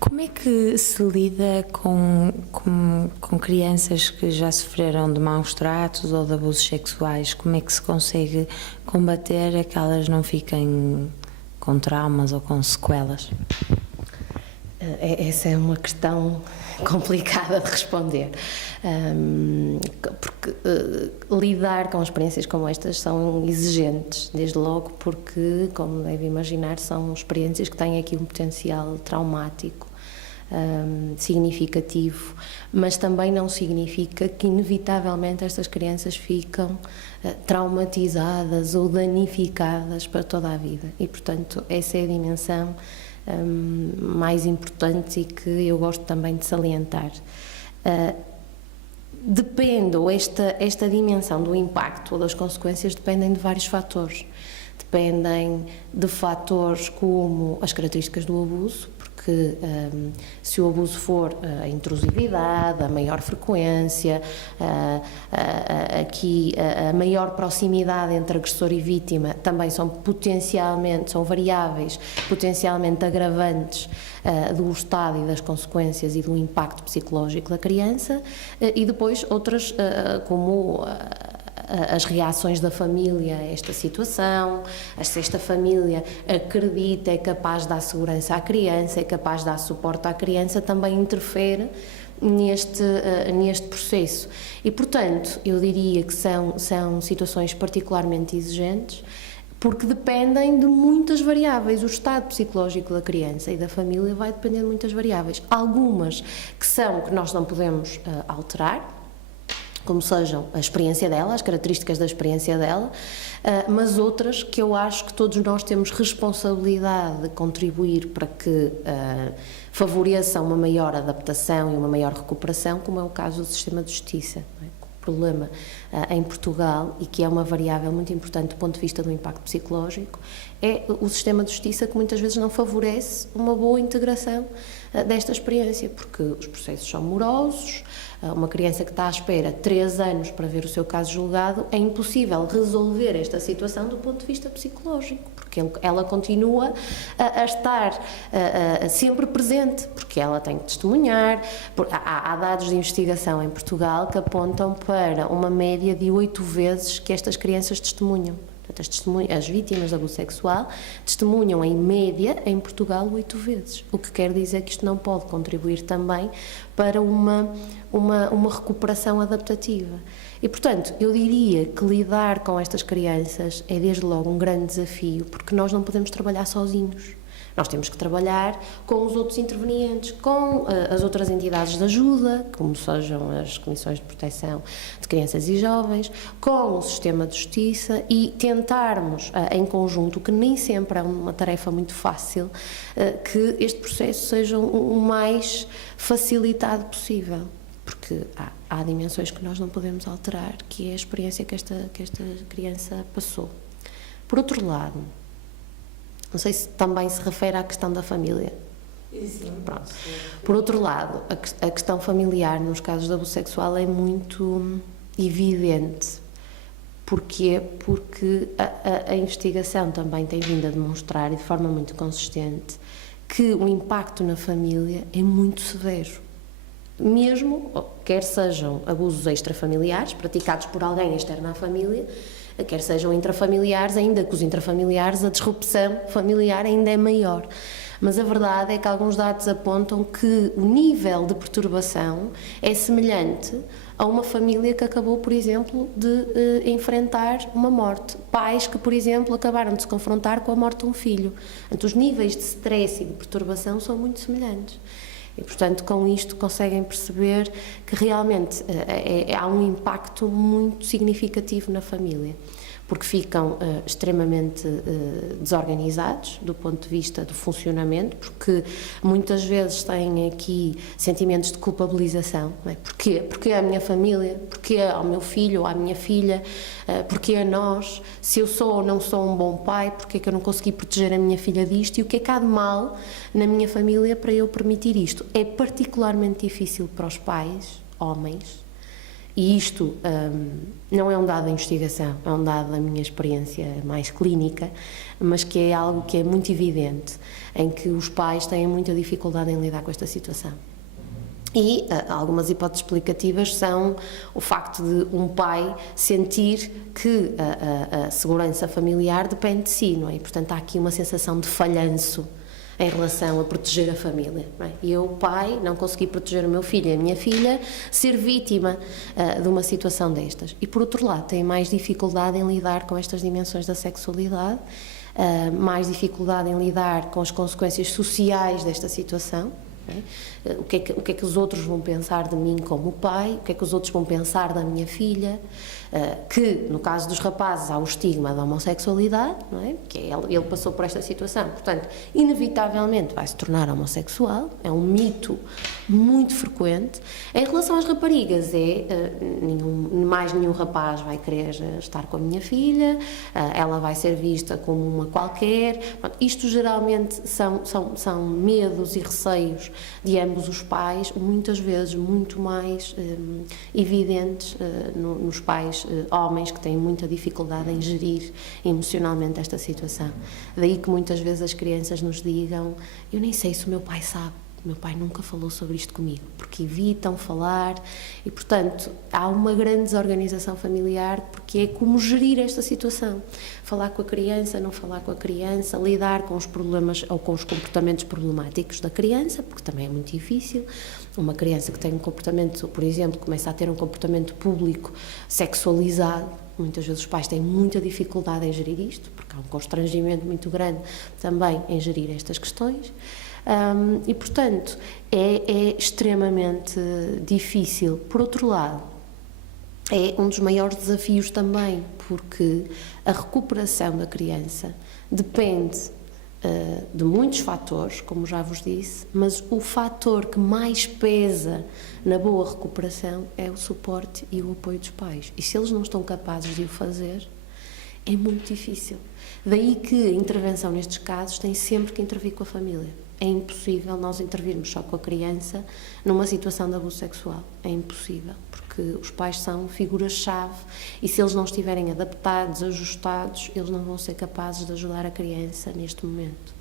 Como é que se lida com crianças que já sofreram de maus tratos ou de abusos sexuais? Como é que se consegue combater a que elas não fiquem com traumas ou com sequelas? Essa é uma questão complicada de responder, porque lidar com experiências como estas são exigentes, desde logo porque, como deve imaginar, são experiências que têm aqui um potencial traumático significativo, mas também não significa que inevitavelmente estas crianças ficam traumatizadas ou danificadas para toda a vida e, portanto, essa é a dimensão mais importante e que eu gosto também de salientar. Depende, ou esta dimensão do impacto ou das consequências dependem de vários fatores. Dependem de fatores como as características do abuso, porque se o abuso for a intrusividade, a maior frequência, aqui a maior proximidade entre agressor e vítima, também são variáveis potencialmente agravantes do estado e das consequências e do impacto psicológico da criança, e depois outras como as reações da família a esta situação, se esta família acredita, é capaz de dar segurança à criança, é capaz de dar suporte à criança, também interfere neste processo. E, portanto, eu diria que são situações particularmente exigentes, porque dependem de muitas variáveis. O estado psicológico da criança e da família vai depender de muitas variáveis. Algumas que nós não podemos alterar, como sejam a experiência dela, as características da experiência dela, mas outras que eu acho que todos nós temos responsabilidade de contribuir para que favoreçam uma maior adaptação e uma maior recuperação, como é o caso do sistema de justiça. O problema em Portugal, e que é uma variável muito importante do ponto de vista do impacto psicológico, é o sistema de justiça que muitas vezes não favorece uma boa integração desta experiência, porque os processos são morosos. Uma criança que está à espera 3 anos para ver o seu caso julgado, é impossível resolver esta situação do ponto de vista psicológico, porque ela continua a estar sempre presente, porque ela tem que testemunhar. Há dados de investigação em Portugal que apontam para uma média de 8 vezes que estas crianças testemunham. As vítimas de abuso sexual testemunham em média em Portugal 8 vezes, o que quer dizer que isto não pode contribuir também para uma recuperação adaptativa. E, portanto, eu diria que lidar com estas crianças é desde logo um grande desafio, porque nós não podemos trabalhar sozinhos. Nós temos que trabalhar com os outros intervenientes, com as outras entidades de ajuda, como sejam as comissões de proteção de crianças e jovens, com o sistema de justiça e tentarmos, em conjunto, que nem sempre é uma tarefa muito fácil, que este processo seja o mais facilitado possível. Porque há dimensões que nós não podemos alterar, que é a experiência que esta criança passou. Por outro lado, não sei se também se refere à questão da família. Sim. Pronto. Por outro lado, a questão familiar nos casos de abuso sexual é muito evidente. Porquê? Porque a investigação também tem vindo a demonstrar, e de forma muito consistente, que o impacto na família é muito severo. Mesmo, quer sejam abusos extrafamiliares, praticados por alguém externo à família, quer sejam intrafamiliares, ainda que os intrafamiliares, a disrupção familiar ainda é maior. Mas a verdade é que alguns dados apontam que o nível de perturbação é semelhante a uma família que acabou, por exemplo, de enfrentar uma morte. Pais que, por exemplo, acabaram de se confrontar com a morte de um filho. Portanto, os níveis de stress e de perturbação são muito semelhantes. E, portanto, com isto conseguem perceber que realmente há um impacto muito significativo na família, porque ficam extremamente desorganizados do ponto de vista do funcionamento, porque muitas vezes têm aqui sentimentos de culpabilização, não é? Porquê? Porquê à minha família? Porquê ao meu filho ou à minha filha? Porquê a nós? Se eu sou ou não sou um bom pai, porquê que eu não consegui proteger a minha filha disto? E o que é que há de mal na minha família para eu permitir isto? É particularmente difícil para os pais, homens, E isto não é um dado da investigação, é um dado da minha experiência mais clínica, mas que é algo que é muito evidente, em que os pais têm muita dificuldade em lidar com esta situação. E algumas hipóteses explicativas são o facto de um pai sentir que a segurança familiar depende de si, não é? E, portanto, há aqui uma sensação de falhanço em relação a proteger a família. Não é? E eu, pai, não consegui proteger o meu filho e a minha filha, ser vítima de uma situação destas. E, por outro lado, tem mais dificuldade em lidar com estas dimensões da sexualidade, mais dificuldade em lidar com as consequências sociais desta situação. O que é que os outros vão pensar de mim como pai, o que é que os outros vão pensar da minha filha, que no caso dos rapazes há o estigma da homossexualidade, não é? Que ele passou por esta situação, portanto, inevitavelmente vai se tornar homossexual, é um mito muito frequente. Em relação às raparigas, mais nenhum rapaz vai querer estar com a minha filha, ela vai ser vista como uma qualquer. Isto geralmente são medos e receios de ambos os pais, muitas vezes muito mais evidentes nos pais homens, que têm muita dificuldade em gerir emocionalmente esta situação. Daí que muitas vezes as crianças nos digam: eu nem sei se o meu pai sabe, o meu pai nunca falou sobre isto comigo, porque evitam falar. E, portanto, há uma grande desorganização familiar, porque é como gerir esta situação. Falar com a criança, não falar com a criança, lidar com os problemas ou com os comportamentos problemáticos da criança, porque também é muito difícil. Uma criança que tem um comportamento, por exemplo, começa a ter um comportamento público sexualizado, muitas vezes os pais têm muita dificuldade em gerir isto, porque há um constrangimento muito grande também em gerir estas questões. E, portanto, é extremamente difícil. Por outro lado, é um dos maiores desafios também, porque a recuperação da criança depende de muitos fatores, como já vos disse, mas o fator que mais pesa na boa recuperação é o suporte e o apoio dos pais. E se eles não estão capazes de o fazer, é muito difícil. Daí que a intervenção nestes casos tem sempre que intervir com a família. É impossível nós intervirmos só com a criança numa situação de abuso sexual. É impossível, porque os pais são figuras-chave e se eles não estiverem adaptados, ajustados, eles não vão ser capazes de ajudar a criança neste momento.